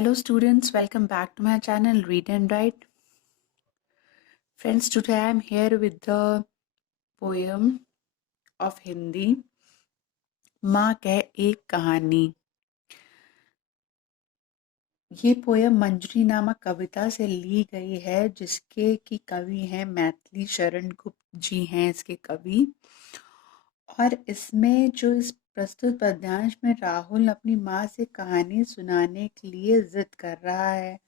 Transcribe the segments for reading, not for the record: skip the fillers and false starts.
Hello students, welcome back to my channel Read and Write. Friends, today I am here with the poem of Hindi, माँ कह एक कहानी। ये poem मंजरी नामक कविता से ली गई है, जिसके की कवि हैं मैथिली शरण गुप्त जी हैं इसके कवि। और इसमें जो इस प्रस्तुत पद्यांश में राहुल अपनी माँ से कहानी सुनाने के लिए जिद कर रहा है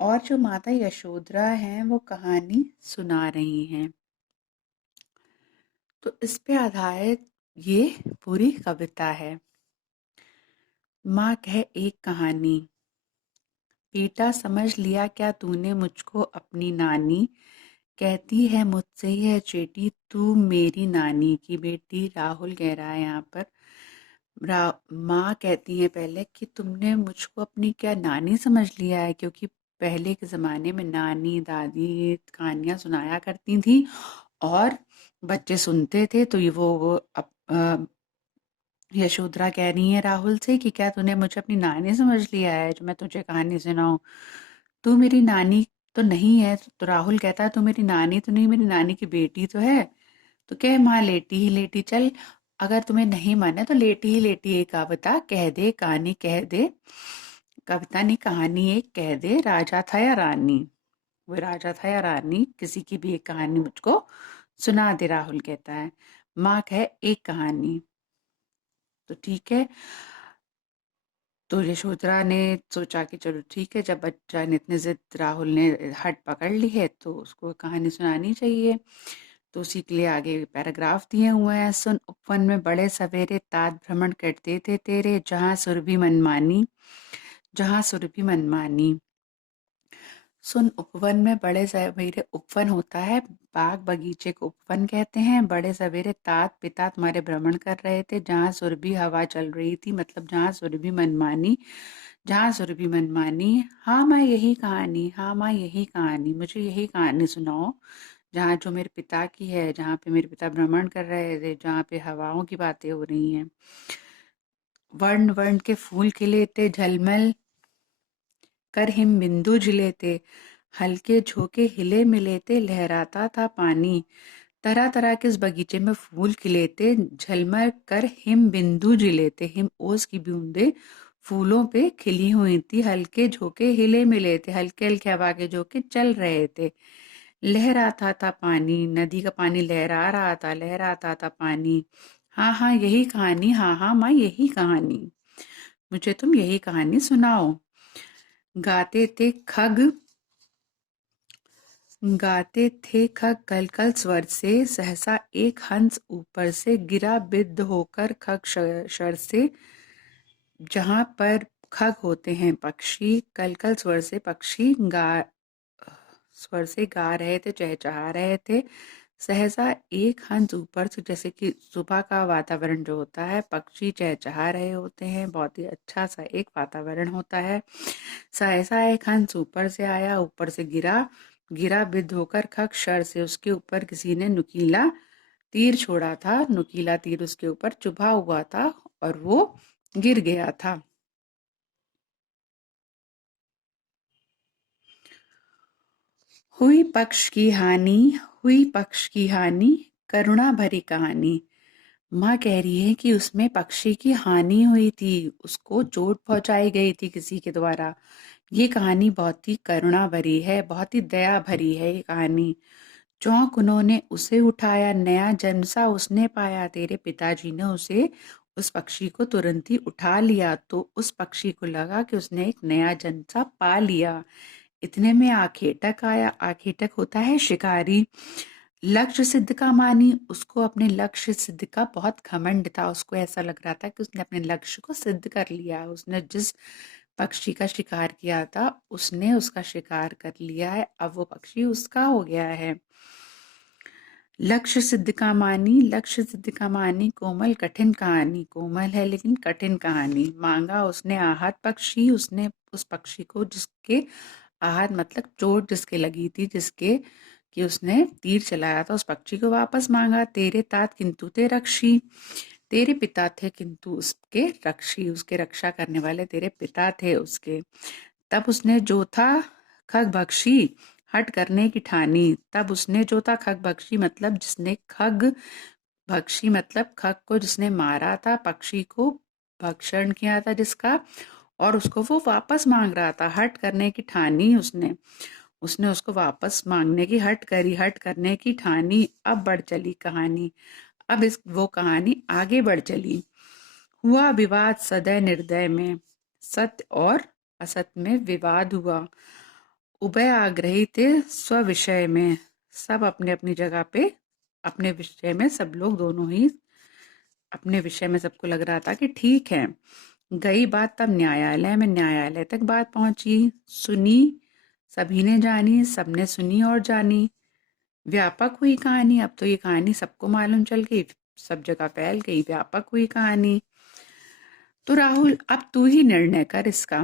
और जो माता यशोधरा हैं वो कहानी सुना रही हैं। तो इस पे आधारित ये पूरी कविता है। माँ कह एक कहानी। बेटा समझ लिया क्या तूने मुझको अपनी नानी, कहती है मुझसे ही है चेटी तू मेरी नानी की बेटी। राहुल कह रहा है यहाँ पर, माँ कहती है पहले कि तुमने मुझको अपनी क्या नानी समझ लिया है, क्योंकि पहले के ज़माने में नानी दादी कहानियाँ सुनाया करती थी और बच्चे सुनते थे। तो ये वो यशोधरा कह रही है राहुल से कि क्या तूने मुझे अपनी नानी समझ लिया है जो मैं तुझे कहानी सुनाऊं। तू मेरी नानी तो नहीं है। तो राहुल कहता है तू मेरी नानी तो नहीं, मेरी नानी की बेटी तो है। तो कह माँ लेटी ही लेटी चल, अगर तुम्हें नहीं माने तो लेटी ही लेटी एक कविता कह दे, कहानी कह दे। कविता नहीं, कहानी एक कह दे। राजा था या रानी, वो राजा था या रानी, किसी की भी एक कहानी मुझको सुना दे, राहुल कहता है। माँ कहे एक कहानी। तो ठीक है, तो यशोधरा ने सोचा कि चलो ठीक है, जब बच्चा ने इतने जिद राहुल ने हट पकड़ ली है तो उसको कहानी सुनानी चाहिए। तो उसी के लिए आगे पैराग्राफ दिए हुए हैं। सुन उपवन में बड़े सवेरे तात भ्रमण करते थे तेरे, जहाँ सुरभि मनमानी, जहाँ सुरभि मनमानी। सुन उपवन में बड़े सवेरे, उपवन होता है बाग बगीचे को उपवन कहते हैं। बड़े सवेरे तात पिता तुम्हारे भ्रमण कर रहे थे, जहाँ सुरभि हवा चल रही थी, मतलब जहाँ सुरभि मनमानी, जहाँ सुरभि मनमानी। हाँ माँ यही कहानी, हाँ माँ यही कहानी, मुझे यही कहानी सुनाओ, जहाँ जो मेरे पिता की है, जहाँ पे मेरे पिता भ्रमण कर रहे थे, जहाँ पे हवाओं की बातें हो रही हैं। वर्ण वर्ण के फूल खिले थे झलमल कर हिम बिंदु झिले थे, हल्के झोंके हिले मिले थे लहराता था पानी। तरह तरह के इस बगीचे में फूल खिले थे, झलमल कर हिम बिंदु झिले थे, हिम ओस की बूंदे फूलों पे खिली हुई थी। हल्के झोंके हिले मिले थे, हल्के हल्के हवा के झोंके चल रहे थे। लहराता था पानी, नदी का पानी लहरा रहा था, लहराता था पानी। हाँ हाँ यही कहानी, हाँ हाँ माँ यही कहानी, मुझे तुम यही कहानी सुनाओ। गाते थे खग, गाते थे खग कल कल स्वर से, सहसा एक हंस ऊपर से गिरा बिद्ध होकर खग शर से। जहाँ पर खग होते हैं पक्षी, कल कल स्वर से गा रहे थे, चहचहा रहे थे। सहसा एक हंस ऊपर से, जैसे कि सुबह का वातावरण जो होता है, पक्षी चहचहा रहे होते हैं, बहुत ही अच्छा सा एक वातावरण होता है। सहसा एक हंस ऊपर से आया, ऊपर से गिरा, गिरा बिद होकर खग शर से, उसके ऊपर किसी ने नुकीला तीर छोड़ा था, नुकीला तीर उसके ऊपर चुभा हुआ था और वो गिर गया था। हुई पक्ष की हानि, हुई पक्ष की हानि, करुणा भरी कहानी। माँ कह रही है कि उसमें पक्षी की हानि हुई थी, उसको चोट पहुंचाई गई थी किसी के द्वारा। ये कहानी बहुत ही करुणा भरी है, बहुत ही दया भरी है ये कहानी। चौंक उन्होंने उसे उठाया, नया जन्म सा उसने पाया, तेरे पिताजी ने उसे, उस पक्षी को तुरंत ही उठा लिया। तो उस पक्षी को लगा कि उसने एक नया जन्म सा पा लिया। इतने में आखेटक आया, आखेटक होता है शिकारी। लक्ष्य सिद्ध का मानी, उसको अपने लक्ष्य सिद्ध का बहुत घमंड था, उसको ऐसा लग रहा था कि उसने अपने लक्ष्य को सिद्ध कर लिया, उसने जिस पक्षी का शिकार किया था उसने उसका शिकार कर लिया है, अब वो पक्षी उसका हो गया है। लक्ष्य सिद्ध का मानी, लक्ष्य सिद्ध का मानी, कोमल कठिन कहानी, कोमल है लेकिन कठिन कहानी। मांगा उसने आहत पक्षी, उसने उस पक्षी को जिसके आहत मतलब चोट जिसके लगी थी, जिसके कि उसने तीर चलाया था, उस पक्षी को वापस मांगा। तेरे तात किंतु ते रक्षी, तेरे पिता थे किंतु उसके रक्षी, उसके रक्षा करने वाले तेरे पिता थे उसके। तब उसने जो था खग बख्शी हट करने की ठानी। तब उसने जो था खग बख्शी मतलब जिसने खग भक्षी मतलब खग को जिसने मारा था, पक्षी को भक्षण किया था जिसका, और उसको वो वापस मांग रहा था। हट करने की ठानी उसने उसने उसको वापस मांगने की हट करी, हट करने की ठानी। अब बढ़ चली कहानी, अब इस वो कहानी आगे बढ़ चली। हुआ विवाद सदय निर्दय में, सत्य और असत में विवाद हुआ। उभय आग्रही थे स्व विषय में, सब अपने अपनी जगह पे अपने विषय में, सब लोग दोनों ही अपने विषय में सबको लग रहा था कि ठीक है। गई बात तब न्यायालय में, न्यायालय तक बात पहुंची। सुनी सभी ने जानी, सबने सुनी और जानी। व्यापक हुई कहानी, अब तो ये कहानी सबको मालूम चल गई, सब जगह फैल गई, व्यापक हुई कहानी। तो राहुल अब तू ही निर्णय कर इसका।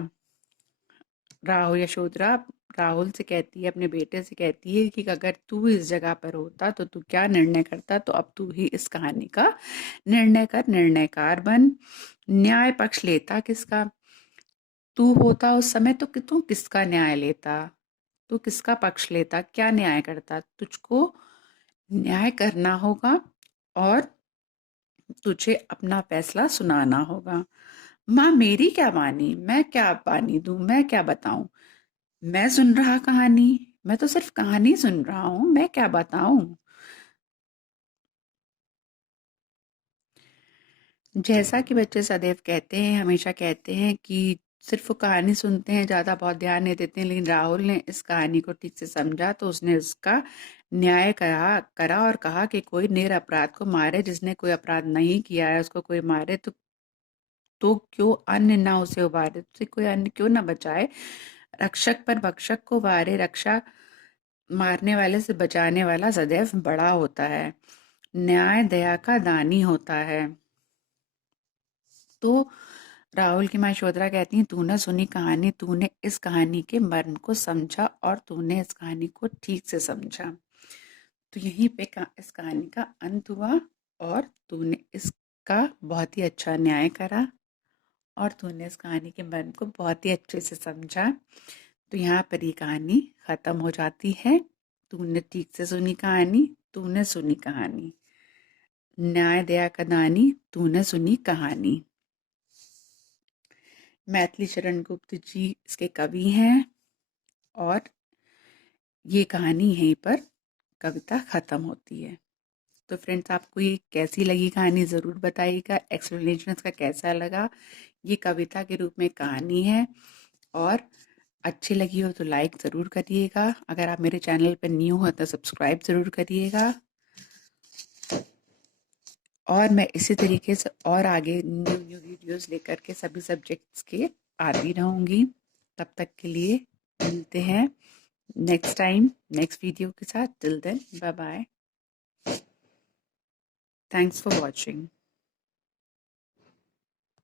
राहुल यशोधरा राहुल से कहती है, अपने बेटे से कहती है कि अगर तू इस जगह पर होता तो तू क्या निर्णय करता, तो अब तू ही इस कहानी का निर्णय कर, निर्णयकार बन। न्याय पक्ष लेता किसका? तू होता उस समय तो तू किसका न्याय लेता? तू किसका पक्ष लेता? क्या न्याय करता? तुझको न्याय करना होगा और तुझे अपना फैसला सुनाना होगा। माँ मेरी क्या बानी, मैं क्या बानी दूं, मैं क्या बताऊं? मैं सुन रहा कहानी, मैं तो सिर्फ कहानी सुन रहा हूं, मैं क्या बताऊं? जैसा कि बच्चे सदैव कहते हैं, हमेशा कहते हैं कि सिर्फ वो कहानी सुनते हैं, ज्यादा बहुत ध्यान नहीं देते हैं, लेकिन राहुल ने इस कहानी को ठीक से समझा तो उसने उसका न्याय करा करा और कहा कि कोई निरपराध को मारे, जिसने कोई अपराध नहीं किया है उसको कोई मारे तो क्यों अन्य ना उसे उबारे, तो कोई अन्य क्यों ना बचाए? रक्षक पर भक्षक को वारे, रक्षा मारने वाले से बचाने वाला सदैव बड़ा होता है, न्याय दया का दानी होता है। तो राहुल की माँ यशोधरा कहती हैं, तूने सुनी कहानी, तूने इस कहानी के मर्म को समझा और तूने इस कहानी को ठीक से समझा। तो यहीं पे इस कहानी का अंत हुआ और तूने इसका बहुत ही अच्छा न्याय करा और तूने इस कहानी के मर्म को बहुत ही अच्छे से समझा। तो यहाँ पर ये कहानी खत्म हो जाती है। तूने ठीक से सुनी कहानी, तूने सुनी कहानी, न्याय दया का दानी, तूने सुनी कहानी। मैथिली शरण गुप्त जी इसके कवि हैं और ये कहानी यहीं पर कविता खत्म होती है। तो फ्रेंड्स, आपको ये कैसी लगी कहानी ज़रूर बताइएगा, एक्सप्लेनेशन का कैसा लगा। ये कविता के रूप में कहानी है और अच्छी लगी हो तो लाइक ज़रूर करिएगा। अगर आप मेरे चैनल पर न्यू हो तो सब्सक्राइब ज़रूर करिएगा और मैं इसी तरीके से और आगे न्यू न्यू वीडियोस लेकर के सभी सब्जेक्ट्स के आती रहूँगी। तब तक के लिए मिलते हैं नेक्स्ट टाइम नेक्स्ट वीडियो के साथ। Till then bye bye, thanks for watching.